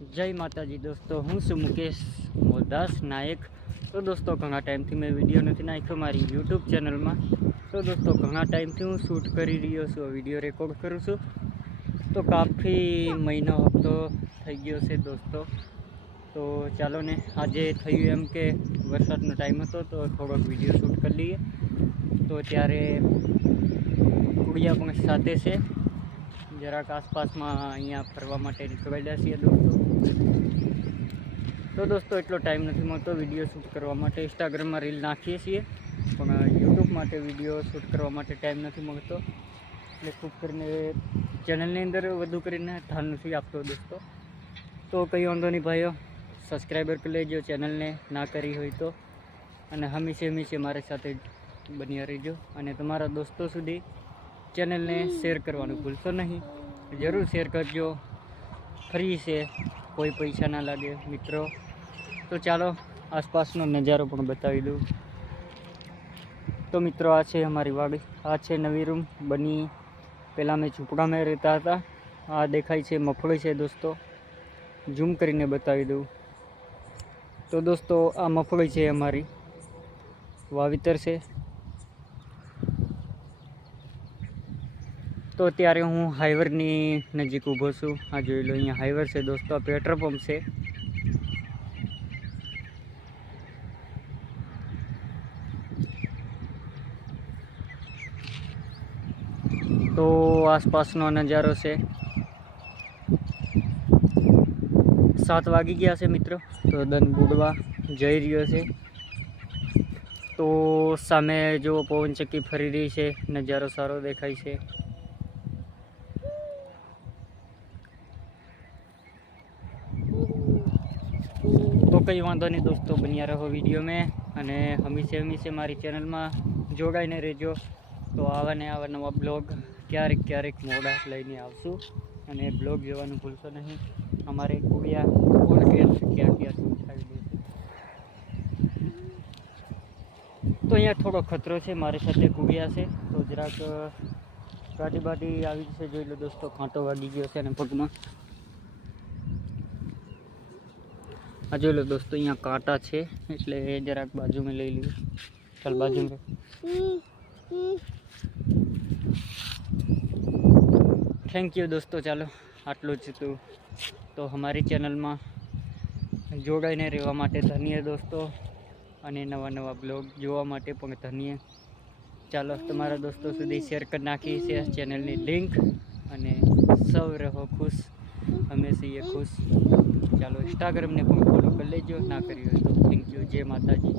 જય માતાજી દોસ્તો, હું છું મુકેશ મોદાસ નાયક. તો દોસ્તો, ઘણા ટાઈમથી મેં વીડિયો નથી નાખ્યો મારી યુટ્યુબ ચેનલમાં. તો દોસ્તો, ઘણા ટાઈમથી હું શૂટ કરી રહ્યો છું વીડિયો રેકોર્ડ કરું છું. તો કાફી મહિનો હપ્તો થઈ ગયો છે દોસ્તો. તો ચાલો ને, આજે થયું એમ કે વરસાદનો ટાઈમ હતો, તો થોડોક વીડિયો શૂટ કરી લઈએ. તો ત્યારે કુડિયા પણ સાથે છે. જરાક આસપાસમાં અહીંયા ફરવા માટે નીકળેલા છીએ દોસ્તો. તો દોસ્તો, એટલો ટાઈમ નથી મળતો વીડિયો શૂટ કરવા માટે. ઇન્સ્ટાગ્રામમાં રીલ નાખીએ છીએ, પણ યુટ્યુબ માટે વીડિયો શૂટ કરવા માટે ટાઈમ નથી મળતો. એટલે ખૂબ કરીને ચેનલની અંદર વધુ કરીને ધ્યાન નથી આપતો દોસ્તો. તો કંઈ વાંધો નહીં ભાઈઓ સબસ્ક્રાઈબર કરી લેજો ચેનલને ના કરી હોય તો. અને હંમેશા હંમેશા મારી સાથે બન્યા રહેજો. અને તમારા દોસ્તો સુધી ચેનલને શેર કરવાનું ભૂલશો નહીં. જરૂર શેર કરજો. ફ્રી છે. કોઈ પૈસા ના લાગે, મિત્રો. તો ચાલો, આસપાસનો નજારો પણ બતાવી દઉં. તો મિત્રો, આ છે અમારી વાડી. આ છે નવી રૂમ બની, પહેલાં મેં ઝૂંપડામાં રહેતા હતા. આ દેખાય છે મફળી છે, દોસ્તો. ઝૂમ કરીને બતાવી દઉં. તો દોસ્તો, આ મફળી છે અમારી. વાવેતર છે. તો અત્યારે હું હાઈવરની નજીક ઊભો છું. આ જોઈ લો, અહીંયા હાઈવર છે દોસ્તો, આ પેટ્રોલ પંપ છે. તો આસપાસનો નજારો છે. સાત વાગી ગયા છે મિત્રો, તો દન બુડવા જઈ રહ્યો છે. તો સામે જો પવનચક્કી ફરી રહી છે, નજારો સારો દેખાય છે. કંઈ વાંધો નહીં દોસ્તો, બન્યા રહો વીડિયો મેં અને હંમેશા હંમેશા મારી ચેનલમાં જોડાઈને રહેજો. તો આવા ને આવા નવા બ્લોગ ક્યારેક ક્યારેક મોડા લઈને આવશું. અને બ્લોગ જોવાનું ભૂલશો નહીં. અમારે કુડિયા કોણ ક્યાં ક્યાં દેશે તો અહીંયા થોડો ખતરો છે, મારી સાથે કુડિયા છે. તો જરાક, ગાડી બાડી આવી છે જોઈ લો દોસ્તો કાંટો વાગી ગયો છે અને પગમાં. આ જોઈ લો દોસ્તો, અહીંયા કાંટા છે, એટલે એ જરાક બાજુમાં લઈ લીધું ચાલ બાજુમાં થેન્ક યુ દોસ્તો, ચાલો, આટલું જ હતું. તો અમારી ચેનલમાં જોડાઈને રહેવા માટે ધન્ય દોસ્તો, અને નવા નવા બ્લોગ જોવા માટે પણ ધન્ય ચાલો, તમારા દોસ્તો સુધી શેર કરી નાખી છે ચેનલની લિંક, અને સૌ રહો ખુશ હંમેશા એ ખુશ. ચાલો ઇન્સ્ટાગ્રામને પણ ફોલો કરી લેજો. ના કર્યું તો થેન્ક યુ જય માતાજી.